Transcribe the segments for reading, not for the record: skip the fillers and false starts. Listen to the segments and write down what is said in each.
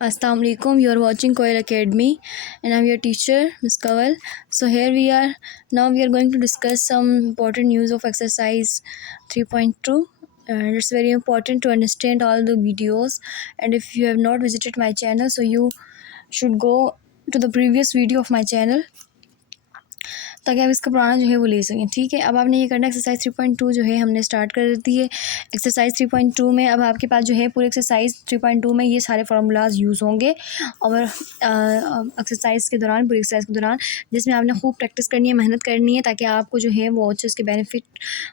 Assalamu alaikum. You are watching Koil Academy and I'm your teacher, Ms. Kawal. So here we are. Now we are going to discuss some important news of exercise 3.2. And it's very important to understand all the videos. And if you have not visited my channel, so you should go to the previous video of my channel ताकि आप इसका पुराना जो है वो ले सकें। ठीक है, अब आपने ये करना एक्सरसाइज 3.2 जो है हमने स्टार्ट कर दी है। एक्सरसाइज 3.2 में अब आपके पास जो है पूरे एक्सरसाइज 3.2 में ये सारे फार्मूलाज यूज़ होंगे और एक्सरसाइज के दौरान, पूरी एक्सरसाइज के दौरान, जिसमें आपने खूब प्रैक्टिस करनी है, मेहनत करनी है ताकि आपको जो है वो अच्छे उसके बेनिफिट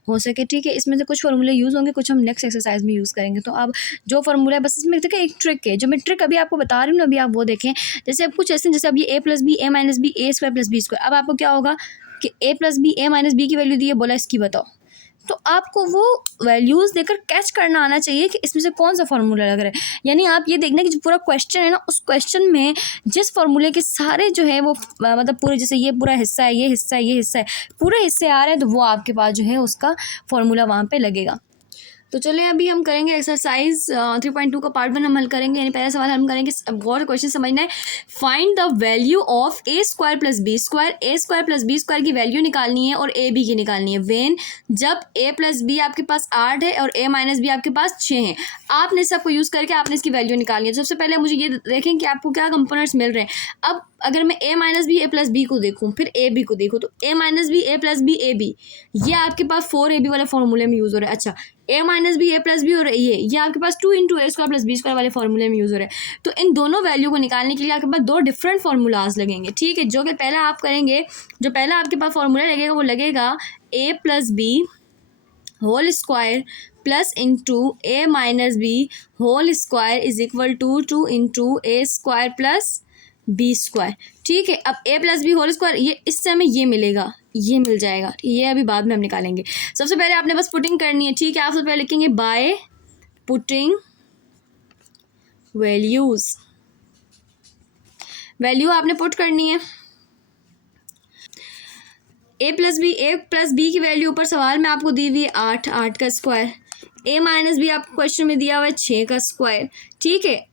हो सके। ठीक है, इसमें से कुछ फार्मूले यूज़ होंगे, कुछ हम नेक्स्ट एक्सरसाइज में यूज़ करेंगे। तो अब जो फार्मूला है, बस इसमें देखिए एक ट्रिक है, जो मैं ट्रिक अभी आपको बता रही हूँ ना, अभी आप वो देखें। जैसे अब कुछ ऐसे, जैसे अब ये ए प्लस बी, ए माइनस बी, ए स्क्वायर प्लस बी स्क्वायर। अब आपको क्या होगा कि A plus B, A minus B की वैल्यू दी है, बोला इसकी बताओ। तो आपको वो वैल्यूज़ देकर कैच करना आना चाहिए कि इसमें से कौन सा फार्मूला लग रहा है। यानी आप ये देखना कि जो पूरा क्वेश्चन है ना, उस क्वेश्चन में जिस फार्मूले के सारे जो है वो मतलब पूरे, जैसे ये पूरा हिस्सा है, ये हिस्सा है, ये हिस्सा है, पूरे हिस्से आ रहे हैं, तो वो आपके पास जो है उसका फार्मूला वहाँ पे लगेगा। तो चलिए अभी हम करेंगे एक्सरसाइज 3.2 का पार्ट 1 हम हल करेंगे। यानी पहला सवाल हम करेंगे, गौर से क्वेश्चन समझना है। Find the value of A square plus B square. A square plus B square की वैल्यू निकालनी है और ए बी की निकालनी है वेन जब ए प्लस बी आपके पास 8 है और ए माइनस बी आपके पास 6 है। आपने सबको यूज़ करके आपने इसकी वैल्यू निकालनी है। सबसे पहले मुझे ये देखें कि आपको क्या कंपोनेंट्स मिल रहे हैं। अब अगर मैं A minus B, A plus B को देखूँ, फिर ए बी को देखूँ, तो A minus B, A plus B, A B, ये आपके पास 4 ए बी वाले फॉर्मूले में यूज़ हो रहा है। अच्छा, ए minus B, A plus B और ये आपके पास 2 into A square plus B square वाले फॉर्मूले में यूज़ हो रहा है। तो इन दोनों वैल्यू को निकालने के लिए आपके पास 2 डिफरेंट फार्मूलाज लगेंगे। ठीक है, जो कि पहला आप करेंगे, जो पहला आपके पास फार्मूला लगेगा वो लगेगा A plus B whole square plus into A minus B whole square is equal to 2 into A square plus B square. ठीक है, अब A plus B whole square, ये इससे हमें ये मिलेगा, ये मिल जाएगा। ये अभी बाद में हम निकालेंगे। सबसे पहले आपने बस पुटिंग करनी है। ठीक है, आप सबसे पहले लिखेंगे बाय पुटिंग वैल्यूज। वैल्यू आपने पुट करनी है। ए प्लस बी की वैल्यू ऊपर सवाल में आपको दी हुई है 8, 8 का स्क्वायर। ए माइनस बी आपको क्वेश्चन में दिया हुआ है 6 का स्क्वायर। ठीक है,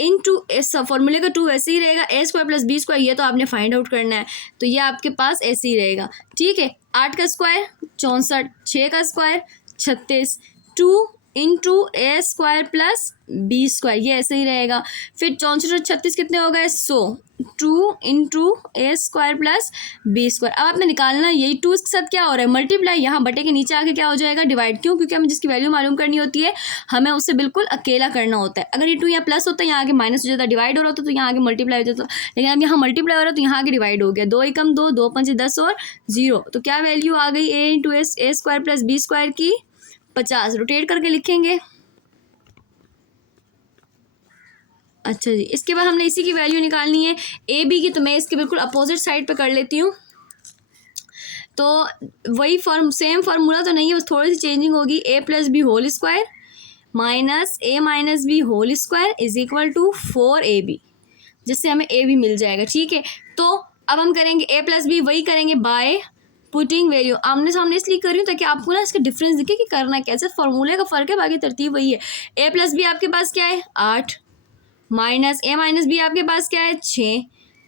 इनटू इस फॉर्मूले का 2 ऐसे ही रहेगा, ए स्क्वायर प्लस बी स्क्वायर, ये तो आपने फाइंड आउट करना है, तो ये आपके पास ऐसे ही रहेगा। ठीक है, 8 का स्क्वायर 64, 6 का square 36, 2 into A square plus B square, ये ऐसे ही रहेगा। फिर 64 और 36 कितने हो गए? 100, 2 into A square plus B square. अब आपने निकालना, यही 2 इसके साथ क्या हो रहा है? मल्टीप्लाई। यहाँ बटे के नीचे आके क्या हो जाएगा? डिवाइड। क्यों? क्योंकि हमें जिसकी वैल्यू मालूम करनी होती है, हमें उससे बिल्कुल अकेला करना होता है। अगर ये 2 यहाँ प्लस होता है, यहाँ आगे माइनस हो जाता, डिवाइड हो रहा होता तो यहाँ आगे मल्टीप्लाई हो जाता। लेकिन अब यहाँ मल्टीप्लाई हो रहा है तो यहाँ आगे डिवाइड हो गया। 2 एकम 2, 2 पंचे 10 और 0। तो क्या वैल्यू आ गई? ए into A square plus B square की 50। रोटेट करके लिखेंगे। अच्छा जी, इसके बाद हमने इसी की वैल्यू निकालनी है ए बी की, तो मैं इसके बिल्कुल अपोजिट साइड पे कर लेती हूँ। तो वही सेम फार्मूला तो नहीं है, बस थोड़ी सी चेंजिंग होगी। A plus B whole square minus A minus B whole square is equal to 4ab, जिससे हमें ए बी मिल जाएगा। ठीक है, तो अब हम करेंगे ए प्लस बी, वही करेंगे बाय पुटिंग वैल्यू। आमने सामने इसलिए कर रही हूँ ताकि आपको ना इसका डिफरेंस दिखे कि करना कैसे। फार्मूले का फ़र्क है, बाकी तरतीब वही है। ए प्लस बी आपके पास क्या है? 8 माइनस ए माइनस बी आपके पास क्या है? 6,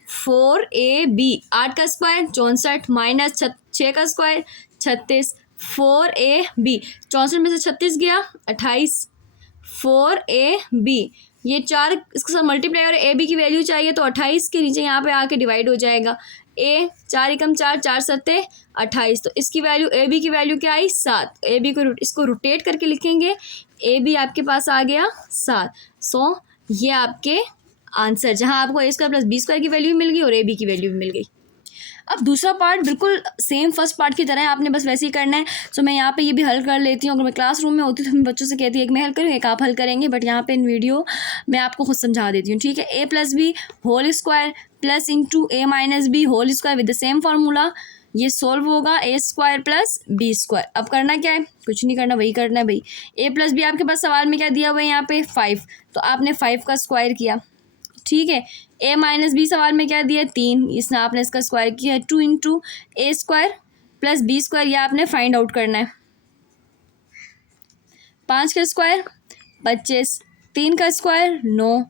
4ab, 8 का स्क्वायर 64 माइनस 6 का स्क्वायर 36, 4ab, 64 में से 36 गया 28, 4ab, ये 4 इसके साथ मल्टीप्लाई और ए बी की वैल्यू चाहिए तो 28 के नीचे यहाँ पे आके डिवाइड हो जाएगा। ए 4 एकम 4, 4 सत्ते 28, तो इसकी वैल्यू ए बी की वैल्यू क्या आई? 7। ए बी को इसको रोटेट करके लिखेंगे, ए बी आपके पास आ गया 7। सो ये आपके आंसर, जहाँ आपको ए स्क्वायर प्लस बी स्क्वायर की वैल्यू भी मिल गई और ए बी की वैल्यू भी मिल गई। अब दूसरा पार्ट बिल्कुल सेम फर्स्ट पार्ट की तरह है, आपने बस वैसे ही करना है। सो मैं यहाँ पे ये भी हल कर लेती हूँ। अगर मैं क्लासरूम में होती तो मैं बच्चों से कहती है एक मैं हल करूँ, एक आप हल करेंगे, बट यहाँ पे इन वीडियो मैं आपको खुद समझा देती हूँ। ठीक है, A plus B whole square plus into A minus B whole square with the same formula, ये सोल्व होगा A square plus B square. अब करना क्या है? कुछ नहीं करना, वही करना है भाई। ए प्लस बी आपके पास सवाल में क्या दिया हुआ है? यहाँ पे 5, तो आपने 5 का स्क्वायर किया। ठीक है, ए माइनस बी सवाल में क्या दिया है? 3, इसने आपने इसका स्क्वायर किया है। 2 into A square plus B square, यह आपने फाइंड आउट करना है। 5 का स्क्वायर 25, 3 का square 9,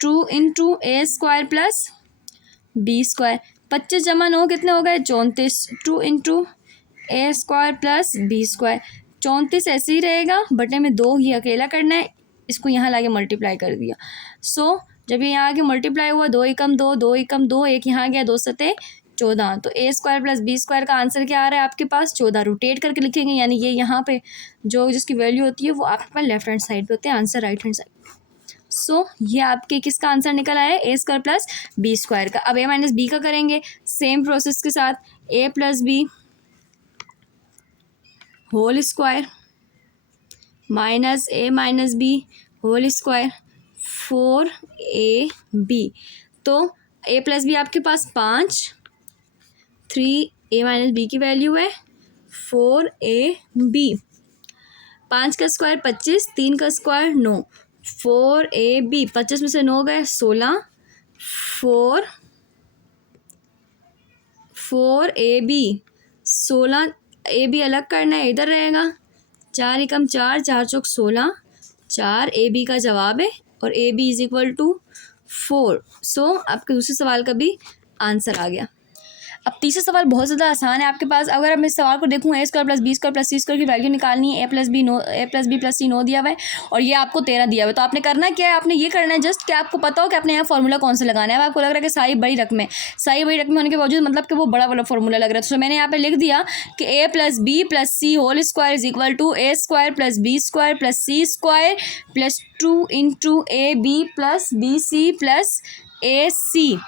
2 into A square plus B square. 25 जमा 9 कितने हो गए? 34। 2 into A square plus B square. 34 ऐसे ही रहेगा, बटे में 2 ही अकेला करना है, इसको यहाँ लाके मल्टीप्लाई कर दिया। सो जब ये यहाँ आके मल्टीप्लाई हुआ, 2 एकम 2, 2 एकम 2, एक यहाँ गया, 2 सते 14। तो A square plus B square का आंसर क्या आ रहा है आपके पास? 14। रोटेट करके लिखेंगे, यानी ये यहाँ पे जो जिसकी वैल्यू होती है वो आपके पास लेफ्ट हैंड साइड पे होते हैं, आंसर राइट हैंड साइड। सो ये आपके किसका आंसर निकल आया है? A square plus B square का। अब ए माइनस बी का करेंगे सेम प्रोसेस के साथ, A plus B whole square minus A minus B whole square 4ab। तो a प्लस बी आपके पास 5, 3a माइनस बी की वैल्यू है 4ab। 5 का स्क्वायर 25, 3 का स्क्वायर 9, 4ab। 25 में से 9 गए 16, 4ab। 16 ए बी अलग करना है, इधर रहेगा। 4 एकम 4, 4 चौक 16, 4 ए बी का जवाब है और A B is equal to 4। So आपके दूसरे सवाल का भी आंसर आ गया। अब तीसरा सवाल बहुत ज़्यादा आसान है आपके पास। अगर मैं इस सवाल को देखूँ, A square plus B square plus C square की वैल्यू निकालनी है। A plus B plus C 9 दिया हुआ है और ये आपको 13 दिया हुआ है। तो आपने करना क्या है? आपने ये करना है जस्ट कि आपको पता हो कि आपने यहाँ फॉर्मूला कौन सा लगाना है। अब आपको लग रहा है कि सारी बड़ी रकमें होने के बावजूद मतलब कि वो बड़ा वाला फॉर्मूला लग रहा है। तो मैंने यहाँ पे लिख दिया कि A plus B plus C whole square is equal to A square plus B square plus C square plus 2 into A B plus B C plus A C.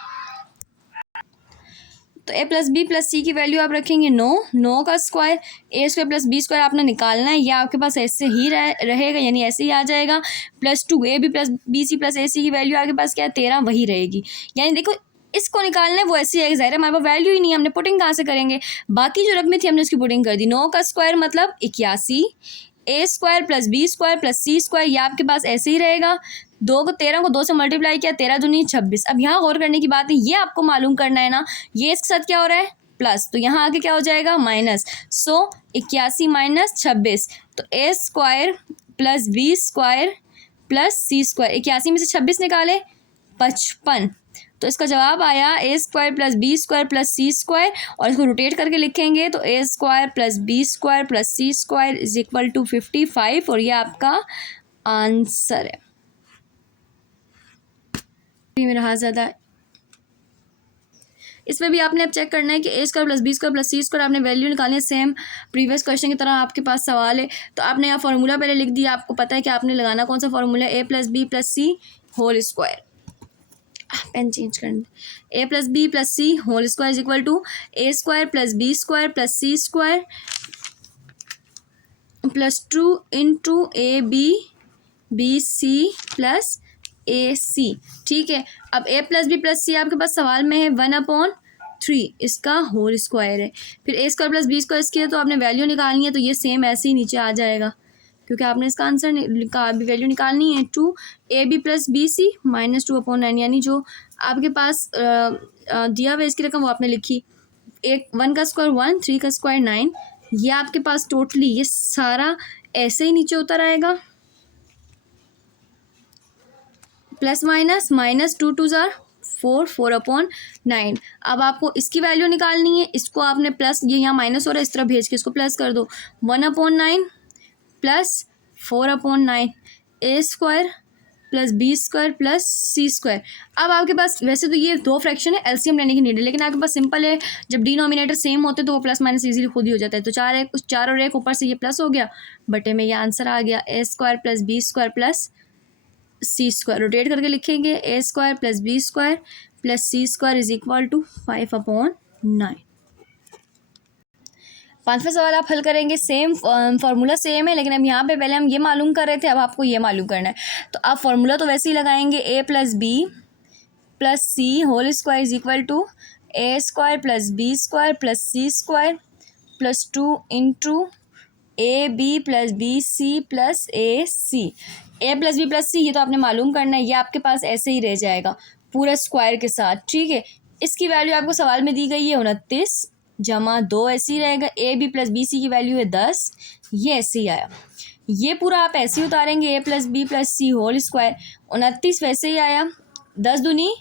तो A plus B plus C की value आप रखेंगे 9 का square, A square plus B square आपने निकालना है। यह आपके पास ऐसे ही रहेगा, यानी ऐसे ही आ जाएगा। Plus 2 A B plus B C plus A C की वैल्यू आपके पास क्या है? 13 वही रहेगी। यानी देखो इसको निकालना है, वो ऐसे ही आएगा। ज़ाहिर है हमारे पास वैल्यू ही नहीं है, हमने पुटिंग कहाँ से करेंगे? बाकी जो रकमें थी हमने उसकी पुटिंग कर दी। 9 का स्क्वायर मतलब 81, A square plus B square plus C square, ये आपके पास ऐसे ही रहेगा। 13 को 2 से मल्टीप्लाई किया, 13 दूनी 26। अब यहाँ गौर करने की बात है, ये आपको मालूम करना है ना, ये इसके साथ क्या हो रहा है? प्लस, तो यहाँ आगे क्या हो जाएगा? माइनस। सो 81 माइनस 26, तो A square plus B square plus C square. 81 में से 26 निकाले 55, तो इसका जवाब आया A square plus B square plus C square. और इसको रोटेट करके लिखेंगे तो A square plus B square plus C square is equal to 55 और ये आपका आंसर है। मेरा हाथ ज़्यादा है। इसमें भी आपने अब चेक करना है कि A square plus B square plus C square आपने वैल्यू निकालनी है। सेम प्रीवियस क्वेश्चन की तरह आपके पास सवाल है, तो आपने यहाँ फार्मूला पहले लिख दिया। आपको पता है कि आपने लगाना कौन सा फार्मूला है? A plus B plus C whole square. Pen change करना, A plus B plus C whole square is equal to A square plus B square plus C square plus 2 into A B C plus A C. ठीक है, अब A plus B plus C आपके पास सवाल में है 1/3, इसका whole square है। फिर ए स्क्वायर प्लस बी स्क्वायर इसकी है, तो आपने वैल्यू निकालनी है, तो ये सेम ऐसे ही नीचे आ जाएगा क्योंकि आपने इसका आंसर वैल्यू निकालनी है। 2ab प्लस बी सी माइनस 2/9, यानी जो आपके पास दिया हुआ इसकी रकम वो आपने लिखी। 1 का स्क्वायर 1, 3 का स्क्वायर 9, ये आपके पास टोटली ये सारा ऐसे ही नीचे उतर आएगा। प्लस माइनस माइनस 2 2 ज़ार 4, 4/9। अब आपको इसकी वैल्यू निकालनी है, इसको आपने प्लस, ये यहाँ माइनस हो रहा है, इस तरह भेज के इसको प्लस कर दो। 1/9 plus 4/9 A square plus B square plus C square. अब आपके पास वैसे तो ये 2 फ्रैक्शन है, एलसीएम लेने की नीड है, लेकिन आपके पास सिंपल है। जब डिनोमिनेटर सेम होते तो वो प्लस माइनस इजीली खुद ही हो जाता है। तो 4 और 1 ऊपर से ये प्लस हो गया, बटे में ये आंसर आ गया A square plus B square plus C square. Rotate करके लिखेंगे A square plus B square plus C square is equal to 5/9। 5वां सवाल आप हल करेंगे। सेम फार्मूला सेम है, लेकिन अब यहाँ पे पहले हम ये मालूम कर रहे थे, अब आपको ये मालूम करना है। तो आप फार्मूला तो वैसे ही लगाएंगे, A plus B plus C whole square is equal to A square plus B square plus C square plus 2 into A B plus B C plus A C. A plus B plus C ये तो आपने मालूम करना है, ये आपके पास ऐसे ही रह जाएगा पूरा स्क्वायर के साथ। ठीक है, इसकी वैल्यू आपको सवाल में दी गई है 29 जमा 2, ऐसे ही रहेगा। A B plus B C की वैल्यू है 10, ये ऐसे ही आया। ये पूरा आप ऐसे ही उतारेंगे, ए plus B plus C whole square. 29 वैसे ही आया, 10 दूनी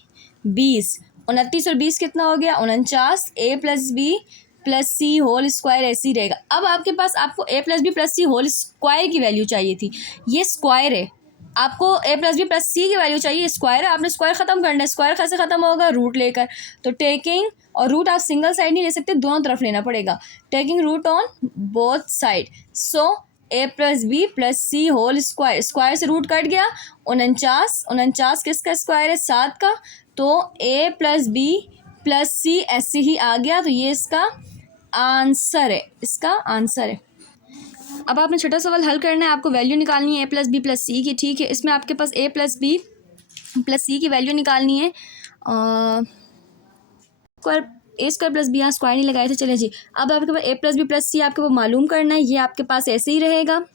20, 29 और 20 कितना हो गया 49। ए plus B plus C whole square ऐसे ही रहेगा। अब आपके पास आपको ए plus B plus C whole square की वैल्यू चाहिए थी, ये स्क्वायर है, आपको ए प्लस बी प्लस सी की वैल्यू चाहिए, स्क्वायर है, आपने स्क्वायर खत्म करना है। स्क्वायर कैसे खत्म होगा, रूट लेकर। तो टेकिंग, और रूट आप सिंगल साइड नहीं ले सकते, दोनों तरफ लेना पड़ेगा। Taking root on both side, so A plus B plus C whole square, square से रूट कट गया 49, 49 किसका स्क्वायर है 7 का, तो A plus B plus C ऐसे ही आ गया। तो ये इसका आंसर है, इसका आंसर है। अब आपने छठा सवाल हल करना है, आपको वैल्यू निकालनी है A plus B plus C की, ठीक है। इसमें आपके पास ए प्लस बी प्लस सी की वैल्यू निकालनी है। Square, A square plus B, यहाँ स्क्वायर नहीं लगाए थे, चले जी। अब आपके पास ए प्लस बी प्लस सी आपको मालूम करना है, ये आपके पास ऐसे ही रहेगा,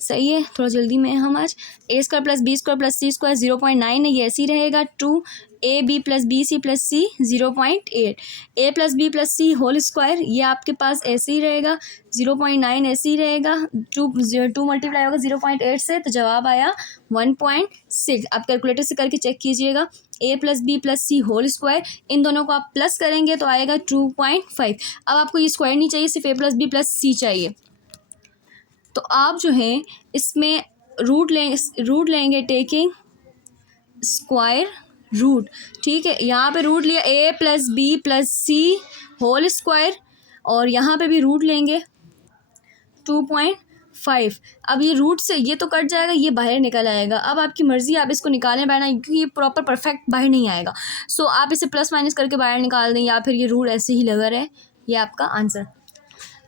सही है। थोड़ा जल्दी में हम आज, A square plus B square plus C square 0.9 है, ये ऐसे ही रहेगा। 2 A B plus B C plus C 0.8, A plus B plus C whole square, ये आपके पास ऐसे ही रहेगा 0.9, ऐसे ही रहेगा। 2 मल्टीप्लाई होगा 0.8 से, तो जवाब आया 1.6। आप कैलकुलेटर से करके चेक कीजिएगा। ए plus B plus C whole square, इन दोनों को आप प्लस करेंगे तो आएगा 2.5। अब आपको ये स्क्वायर नहीं चाहिए, सिर्फ ए प्लस बी प्लस सी चाहिए। तो आप जो है इसमें रूट लेंगे टेकिंग स्क्वायर रूट, ठीक है। यहाँ पे रूट लिया ए plus B plus C whole square, और यहाँ पे भी रूट लेंगे 2.5। अब ये रूट से ये तो कट जाएगा, ये बाहर निकल आएगा। अब आपकी मर्ज़ी, आप इसको निकालें बाहर ना, क्योंकि ये प्रॉपर परफेक्ट बाहर नहीं आएगा। सो आप इसे प्लस माइनस करके बाहर निकाल दें, या फिर ये रूट ऐसे ही लगा रहे, ये आपका आंसर।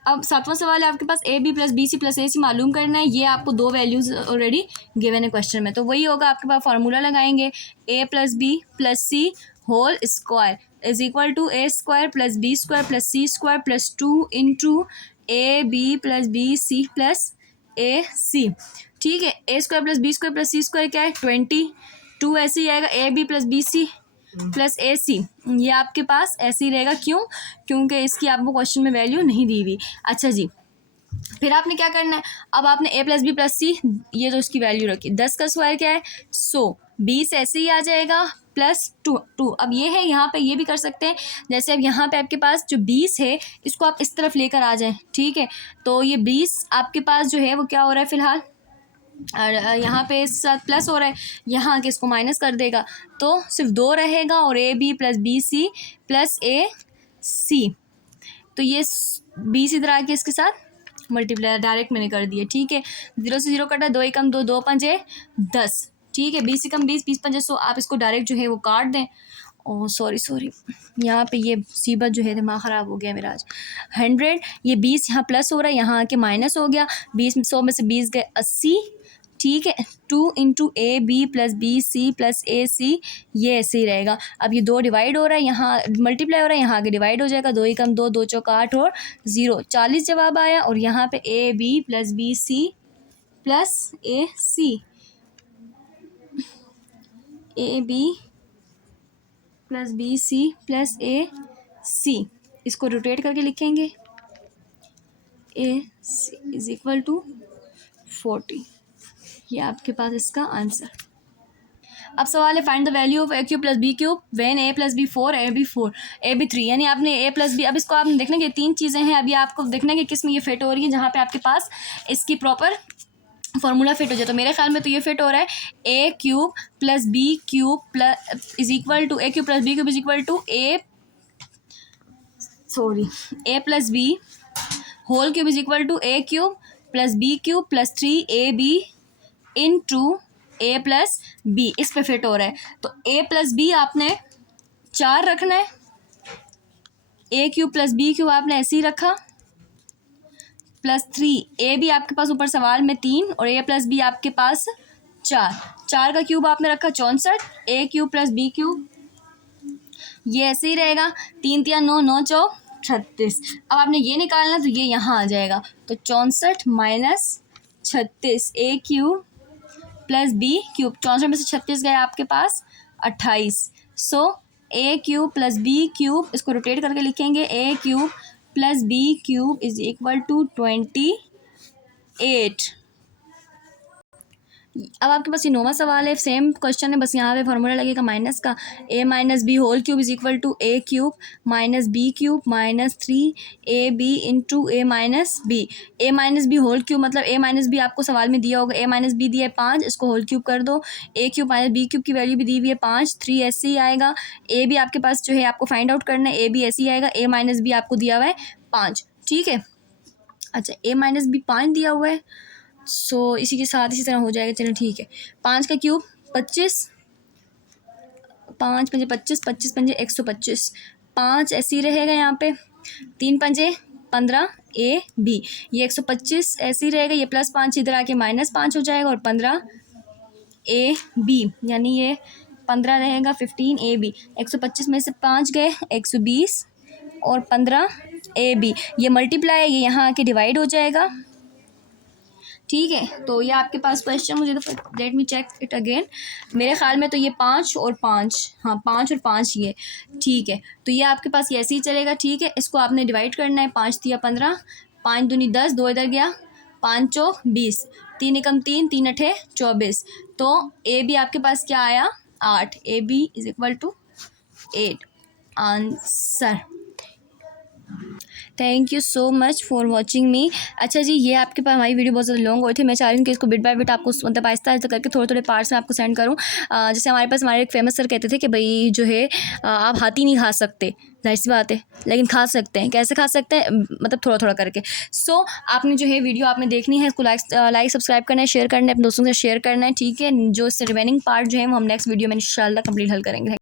अब सातवां सवाल है आपके पास, A B plus B C plus A C मालूम करना है। ये आपको दो वैल्यूज़ ऑलरेडी गिवन है क्वेश्चन में, तो वही होगा आपके पास। फार्मूला लगाएंगे, A plus B plus C whole square is equal to A square plus B square plus C square plus 2 into A B plus B C plus A C, ठीक है। A square plus B square plus C square क्या है 22, ऐसे ही आएगा। A B plus B C plus A C, ये आपके पास ऐसे ही रहेगा, क्यों, क्योंकि इसकी आपको क्वेश्चन में वैल्यू नहीं दी हुई। अच्छा जी, फिर आपने क्या करना है, अब आपने ए प्लस बी प्लस सी, ये तो इसकी वैल्यू रखी, 10 का स्क्वायर क्या है 100, 20 ऐसे ही आ जाएगा प्लस 2। अब ये है, यहाँ पे ये भी कर सकते हैं, जैसे अब यहाँ पे आपके पास जो 20 है इसको आप इस तरफ लेकर आ जाएं, ठीक है। तो ये 20 आपके पास जो है वो क्या हो रहा है फिलहाल, और यहाँ पे इस साथ प्लस हो रहा है, यहाँ आके इसको माइनस कर देगा, तो सिर्फ 2 रहेगा, और A B plus B C plus A C, तो ये 20 इधर आके इसके साथ मल्टीप्लाई डायरेक्ट मैंने कर दिया, ठीक है। 0 से 0 कटा, 2 एकम 2, 2 पंजे 10, ठीक है। 20 एकम 20, 20 पंजे 100, आप इसको डायरेक्ट जो है वो काट दें। ओह सॉरी, यहाँ पे ये मुसीबत जो है, दिमाग ख़राब हो गया मेरा आज। 100, ये 20 यहाँ प्लस हो रहा है, यहाँ आके माइनस हो गया, 20 100 में से 20 गए 80, ठीक है। 2 into A B plus B C plus A C, ये ऐसे ही रहेगा। अब ये 2 डिवाइड हो रहा है, यहाँ मल्टीप्लाई हो रहा है, यहाँ आगे डिवाइड हो जाएगा, 2 एकम 2, 2 चौक 8 और 0, 40 जवाब आया। और यहाँ पे A B plus B C plus A C, A B plus B C plus A C, इसको रोटेट करके लिखेंगे, A C is equal to 40, ये आपके पास इसका आंसर। अब सवाल है, find the value of A cube plus B cube when A plus B 4 A B 4 A B 3, यानी आपने ए प्लस बी, अब इसको आपने देखना कि 3 चीज़ें हैं, अभी आपको देखना कि किस में ये फिट हो रही है, जहाँ पे आपके पास इसकी प्रॉपर फार्मूला फिट हो जाए। तो मेरे ख्याल में तो ये फिट हो रहा है, A cube plus B cube plus is equal to, A cube plus B cube is equal to A plus B whole cube is equal to A cube plus B cube plus 3 A B into A plus B, इस पे fit हो रहा है। तो A plus B आपने 4 रखना है, A cube plus B cube आपने ऐसे ही रखा, प्लस 3 ए बी आपके पास ऊपर सवाल में 3, और ए प्लस बी आपके पास 4 का क्यूब आपने रखा 64, ए क्यूब प्लस बी क्यूब, ये ऐसे ही रहेगा, 3 3 9, 9 चौक 36। अब आपने ये निकालना, तो ये यहाँ आ जाएगा, तो 64 minus 36 A cube plus B cube, 64 में से 36 गए आपके पास 28, so A cube plus B cube, इसको रोटेट करके लिखेंगे, A cube plus B cube is equal to 28। अब आपके पास ये 9वां सवाल है, सेम क्वेश्चन है, बस यहाँ पे फार्मूला लगेगा माइनस का, a minus B whole cube is equal to a cube minus B cube minus 3ab into a minus B. a minus B whole cube मतलब a माइनस बी आपको सवाल में दिया होगा, a माइनस बी दिया है 5, इसको होल क्यूब कर दो, a cube minus B cube की वैल्यू भी दी हुई है 5, 3 ऐसे ही आएगा। a भी आपके पास जो है आपको फाइंड आउट करना है, a भी ऐसे ही आएगा, a माइनस बी आपको दिया हुआ है 5, ठीक है। अच्छा a माइनस बी 5 दिया हुआ है, सो इसी के साथ इसी तरह हो जाएगा, चलो ठीक है। 5 का क्यूब 25, 5 पंजे 25, 25 पंजे 125, 5 ऐसे ही रहेगा यहाँ पे, 3 पंजे 15 ए बी, ये 125 ऐसे ही रहेगा, ये +5 इधर आके -5 हो जाएगा और 15 ए बी, यानी ये 15 रहेगा 15 ए बी, 125 में से 5 गए 120 और 15 ए बी, ये मल्टीप्लाई ये यहाँ आके डिवाइड हो जाएगा, ठीक है। तो ये आपके पास क्वेश्चन, मुझे तो let me check it again, मेरे ख्याल में तो ये 5 और 5, हाँ 5 और 5 ये, ठीक है। तो ये आपके पास ऐसे ही चलेगा, ठीक है। इसको आपने डिवाइड करना है, 5 दिया 15, 5 दूनी 10, 2 इधर गया, 5 चौक 20, 3 एकम 3, 3 अठे 24, तो ए बी आपके पास क्या आया 8, A B is equal to 8 answer. Thank you so much for watching me. अच्छा जी, ये आपके पास हमारी वीडियो बहुत ज़्यादा लॉन्ग हुई थी, मैं चाह रही हूँ कि इसको बिट बाय बिट आपको मतलब आहिस्ता आहिस्ता करके थोड़े थोड़े पार्ट्स में आपको सेंड करूँ। जैसे हमारे पास हमारे एक फेमस सर कहते थे कि भाई जो है आप हाथी नहीं खा सकते, जाहिर सी बात है, लेकिन खा सकते हैं। कैसे खा सकते हैं, मतलब थोड़ा थोड़ा करके। सो आपने जो है वीडियो आपने देखनी है, इसको लाइक सब्सक्राइब करना है, शेयर करना है, अपने दोस्तों से शेयर करना है, ठीक है। जो इससे रिमेनिंग पार्ट जो है वो हम नेक्स्ट वीडियो में इंशाल्लाह कंप्लीट हल करेंगे।